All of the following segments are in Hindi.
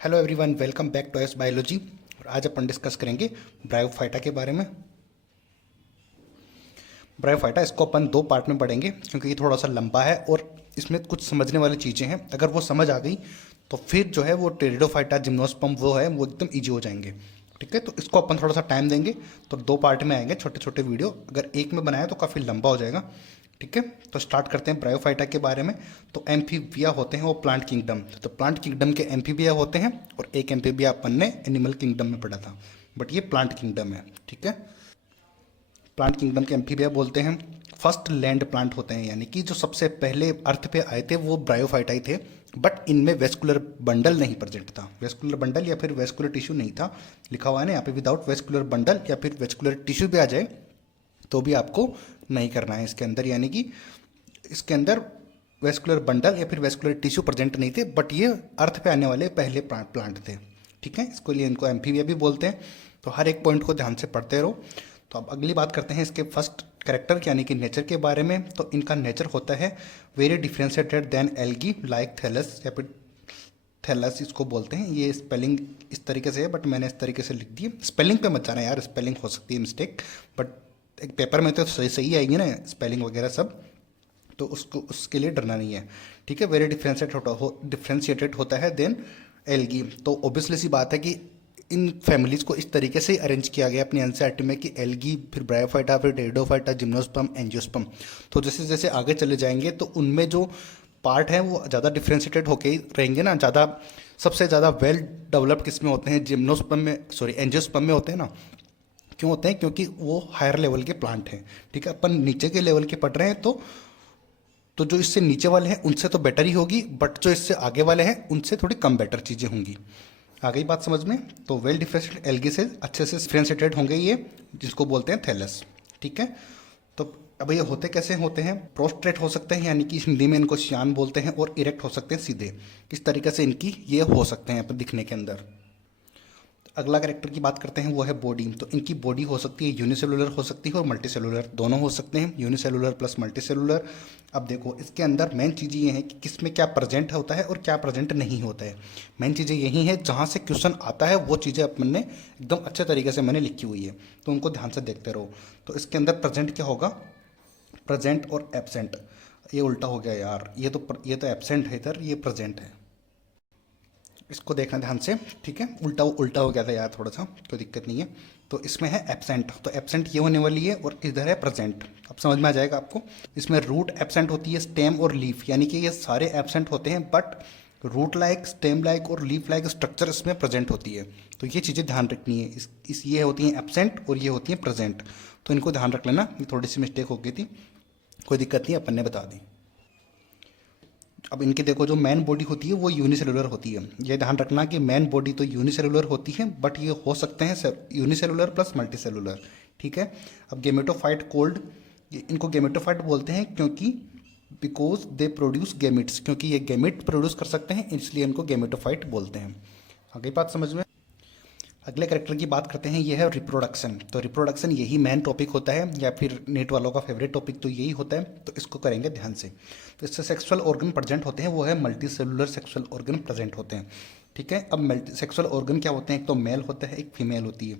Hello everyone, welcome back to S biology. और आज अपन डिस्कस करेंगे ब्रायोफाइटा के बारे में। ब्रायोफाइटा इसको अपन दो पार्ट में पढ़ेंगे क्योंकि ये थोड़ा सा लंबा है और इसमें कुछ समझने वाली चीज़ें हैं। अगर वो समझ आ गई तो फिर जो है वो टेरिडोफाइटा जिम्नोस्पर्म वो है वो एकदम ईजी हो जाएंगे। ठीक है, तो इसको अपन थोड़ा सा टाइम देंगे, तो दो पार्ट में आएंगे छोटे छोटे वीडियो। अगर एक में बनाया तो काफ़ी लंबा हो जाएगा। ठीक है, तो स्टार्ट करते हैं ब्रायोफाइटा के बारे में। तो एम्फीबिया होते हैं वो प्लांट किंगडम, तो प्लांट किंगडम के एम्फीबिया होते हैं और एक एम्फीबिया अपन ने एनिमल किंगडम में पढ़ा था, बट ये प्लांट किंगडम है। ठीक है, प्लांट किंगडम के एम्फीबिया बोलते हैं फर्स्ट लैंड प्लांट होते हैं, यानी कि जो सबसे पहले अर्थ पे आए थे वो ब्रायोफाइटा ही थे। बट इनमें वेस्कुलर बंडल नहीं प्रेजेंट था। वेस्कुलर बंडल या फिर वेस्कुलर टिश्यू नहीं था। लिखा हुआ है ना यहाँ पे, विदाउट वेस्कुलर बंडल या फिर वेस्कुलर टिश्यू भी आ जाए तो भी आपको नहीं करना है इसके अंदर, यानी कि इसके अंदर वेस्कुलर बंडल या फिर वेस्कुलर टिश्यू प्रेजेंट नहीं थे। बट ये अर्थ पे आने वाले पहले प्लांट थे। ठीक है, इसको लिए इनको एम्फीबिया भी बोलते हैं। तो हर एक पॉइंट को ध्यान से पढ़ते रहो। तो अब अगली बात करते हैं इसके फर्स्ट कैरेक्टर यानी कि नेचर के बारे में। तो इनका नेचर होता है very differentiated than algae like thallus या फिर थैलस इसको बोलते हैं। ये स्पेलिंग इस तरीके से है बट मैंने इस तरीके से लिख दी है। स्पेलिंग पे मत जाना यार, स्पेलिंग हो सकती है मिस्टेक, बट एक पेपर में तो सही सही आएगी ना स्पेलिंग वगैरह सब, तो उसको उसके लिए डरना नहीं है। ठीक है, वेरी डिफ्रेंशिएटेड होता है देन एल्गी। तो ऑब्वियसली सी बात है कि इन फैमिलीज को इस तरीके से अरेंज किया गया अपनी एनसीईआरटी में कि एल्गी, फिर ब्रायोफाइटा, फिर टेरिडोफाइटा, जिम्नोस्पर्म, एंजियोस्पर्म। तो जैसे जैसे आगे चले जाएंगे तो उनमें जो पार्ट हैं वो ज़्यादा डिफ्रेंशिएटेड होके ही रहेंगे ना। ज़्यादा सबसे ज़्यादा वेल डेवलप्ड किसमें होते हैं? जिम्नोस्पर्म में, सॉरी एंजियोस्पर्म में होते हैं ना। क्यों होते हैं? क्योंकि वो हायर लेवल के प्लांट हैं। ठीक है, अपन नीचे के लेवल के पढ़ रहे हैं तो जो इससे नीचे वाले हैं उनसे तो बेटर ही होगी, बट जो इससे आगे वाले हैं उनसे थोड़ी कम बेटर चीज़ें होंगी। आ गई बात समझ में? तो वेल डिफरेंशिएटेड एल्गी से अच्छे से डिफरेंशिएटेड होंगे ये, जिसको बोलते हैं थैलस। ठीक है, तो अब ये होते कैसे होते हैं? प्रोस्ट्रेट हो सकते हैं, यानी कि हिंदी में इनको श्यान बोलते हैं, और इरेक्ट हो सकते हैं सीधे। किस तरीके से इनकी ये हो सकते हैं दिखने के अंदर। अगला कैरेक्टर की बात करते हैं, वो है बॉडी। तो इनकी बॉडी हो सकती है यूनिसेलुलर हो सकती है और मल्टीसेलुलर, दोनों हो सकते हैं, यूनिसेलुलर प्लस मल्टीसेलुलर। अब देखो इसके अंदर मेन चीज़ ये है कि किस में क्या प्रेजेंट होता है और क्या प्रेजेंट नहीं होता है। मेन चीज़ें यही है, जहाँ से क्वेश्चन आता है वो चीज़ें अपन ने एकदम अच्छे तरीके से मैंने लिखी हुई है, तो उनको ध्यान से देखते रहो। तो इसके अंदर प्रेजेंट क्या होगा? प्रेजेंट और एबसेंट। ये उल्टा हो गया यार, ये तो एबसेंट है इधर, ये प्रेजेंट है। इसको देखना ध्यान से। ठीक है, उल्टा उल्टा हो गया था यार थोड़ा सा, कोई दिक्कत नहीं है। तो इसमें है एब्सेंट, तो एब्सेंट ये होने वाली है, और इधर है प्रेजेंट। अब समझ में आ जाएगा आपको। इसमें रूट एब्सेंट होती है, स्टेम और लीफ, यानी कि ये सारे एब्सेंट होते हैं, but root like, stem like और लीफ लाइक स्ट्रक्चर इसमें प्रेजेंट होती है। तो ये चीज़ें ध्यान रखनी है। इस ये होती हैं एब्सेंट और ये होती हैं प्रेजेंट, तो इनको ध्यान रख लेना। ये थोड़ी सी मिस्टेक हो गई थी, कोई दिक्कत नहीं, अपन ने बता दी। अब इनके देखो, जो मैन बॉडी होती है वो यूनिसेलुलर होती है। ये ध्यान रखना कि मैन बॉडी तो यूनिसेलुलर होती है, बट ये हो सकते हैं यूनिसेलुलर प्लस मल्टीसेलुलर। ठीक है, अब गेमेटोफाइट कोल्ड, इनको गेमेटोफाइट बोलते हैं क्योंकि बिकॉज दे प्रोड्यूस गेमिट्स, क्योंकि ये गेमिट प्रोड्यूस कर सकते हैं, इसलिए इनको गेमेटोफाइट बोलते हैं। आगे बात समझ में। अगले करेक्टर की बात करते हैं, ये है रिप्रोडक्शन। तो रिप्रोडक्शन यही मेन टॉपिक होता है, या फिर नेट वालों का फेवरेट टॉपिक तो यही होता है, तो इसको करेंगे ध्यान से। तो इससे सेक्सुअल ऑर्गन प्रेजेंट होते हैं, वो है multi cellular sexual organ present होते हैं। ठीक है, अब मल्टी सेक्सुअल ऑर्गन क्या होते हैं? एक तो मेल होता है, एक फीमेल होती है,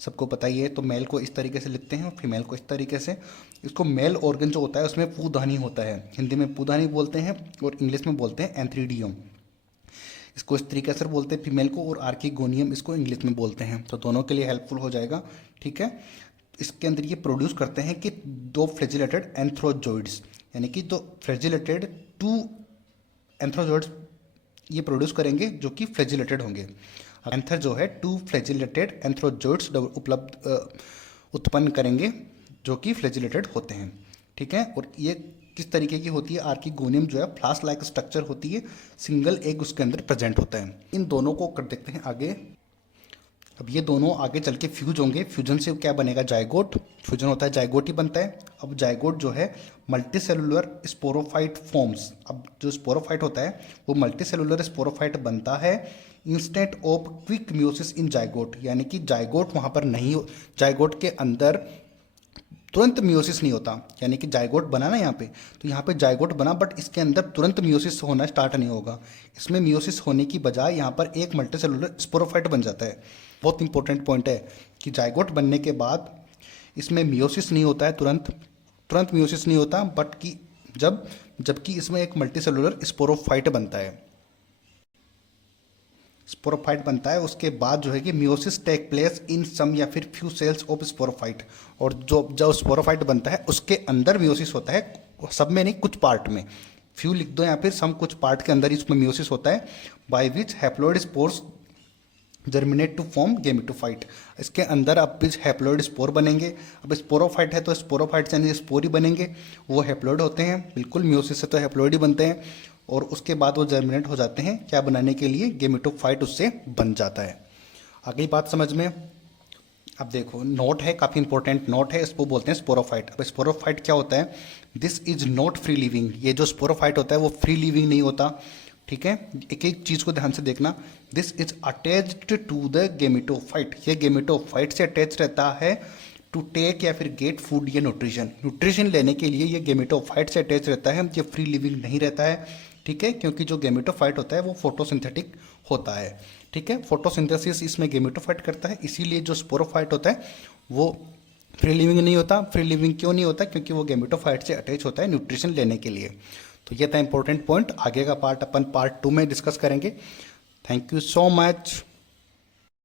सबको पता ही है। तो मेल को इस तरीके से लिखते हैं और फीमेल को इस तरीके से। इसको मेल ऑर्गन जो होता है उसमें पूधानी होता है, हिंदी में पूधानी बोलते हैं और इंग्लिश में बोलते हैं एंथ्रीडियम। इसको इस तरीके से बोलते हैं फीमेल को, और आर्किगोनियम इसको इंग्लिश में बोलते हैं, तो दोनों के लिए हेल्पफुल हो जाएगा। ठीक है, इसके अंदर ये प्रोड्यूस करते हैं कि दो फ्लैजिलेटेड एंथ्रोजोइड्स, यानी कि दो फ्लैजिलेटेड टू एंथ्रोजोइड्स ये प्रोड्यूस करेंगे जो कि फ्लैजिलेटेड होंगे। एंथर जो है टू फ्लैजिलेटेड एंथ्रोजोइड्स उत्पन्न करेंगे जो कि फ्लैजिलेटेड होते हैं। ठीक है, और ये किस तरीके की होती है? आर्किगोनियम जो है फ्लास्क लाइक स्ट्रक्चर होती है, सिंगल एग उसके अंदर प्रेजेंट होता है। इन दोनों को कर देखते हैं आगे। अब ये दोनों आगे चल के फ्यूज होंगे, फ्यूजन से क्या बनेगा? जाइगोट। फ्यूजन होता है, जाइगोट ही बनता है। अब जाइगोट जो है मल्टी सेलुलर स्पोरोफाइट फॉर्म्स। अब जो स्पोरोफाइट होता है वो मल्टी सेलुलर स्पोरोफाइट बनता है instant of quick meiosis in zygote, यानी कि जाइगोट वहाँ पर नहीं, जाइगोट के अंदर तुरंत मियोसिस नहीं होता, यानी कि जाइगोट बना ना यहाँ पे, तो यहाँ पे जाइगोट बना बट इसके अंदर तुरंत मियोसिस होना स्टार्ट नहीं होगा। इसमें मियोसिस होने की बजाय यहाँ पर एक मल्टीसेलुलर स्पोरोफाइट बन जाता है। बहुत इंपॉर्टेंट पॉइंट है कि जाइगोट बनने के बाद इसमें मियोसिस नहीं होता है, तुरंत तुरंत मियोसिस नहीं होता, बट कि जबकि इसमें एक मल्टीसेलुलर स्पोरोफाइट बनता है। स्पोरोफाइट बनता है, उसके बाद जो है कि मियोसिस टेक प्लेस इन सम या फिर फ्यू सेल्स ऑफ स्पोरोफाइट, और जो स्पोरोफाइट बनता है उसके अंदर मियोसिस होता है, सब में नहीं कुछ पार्ट में, फ्यू लिख दो या फिर सम, कुछ पार्ट के अंदर ही इसमें मियोसिस होता है, by which haploid spores germinate to form gametophyte. इसके अंदर अब हैप्लॉइड स्पोर बनेंगे। अब स्पोरोफाइट है तो स्पोरोफाइट से यानी स्पोर ही बनेंगे, वो हैप्लॉइड होते हैं, बिल्कुल मियोसिस से तो हैप्लॉइड ही बनते हैं, और उसके बाद वो जर्मिनेट हो जाते हैं क्या बनाने के लिए, गेमेटोफाइट उससे बन जाता है। आ गई बात समझ में। अब देखो नोट है, काफ़ी इंपॉर्टेंट नोट है, इसको बोलते हैं स्पोरोफाइट। अब स्पोरोफाइट क्या होता है, this is not free living. ये जो स्पोरोफाइट होता है वो फ्री लिविंग नहीं होता, ठीक है। एक एक चीज़ को ध्यान से देखना, this is attached to the gametophyte, ये गेमेटोफाइट से अटैच रहता है टू टेक या फिर गेट फूड या न्यूट्रिशन लेने के लिए ये गेमेटोफाइट से अटैच रहता है, ये फ्री लिविंग नहीं रहता है, ठीक है, क्योंकि जो गेमेटोफाइट होता है वो फोटोसिंथेटिक होता है, ठीक है, फोटोसिंथेसिस इसमें गेमेटोफाइट करता है, इसीलिए जो स्पोरोफाइट होता है वो फ्री लिविंग नहीं होता। फ्री लिविंग क्यों नहीं होता, क्योंकि वो गेमेटोफाइट से अटैच होता है न्यूट्रिशन लेने के लिए। तो ये था इंपॉर्टेंट पॉइंट, आगे का पार्ट अपन पार्ट 2 में डिस्कस करेंगे। Thank you so much.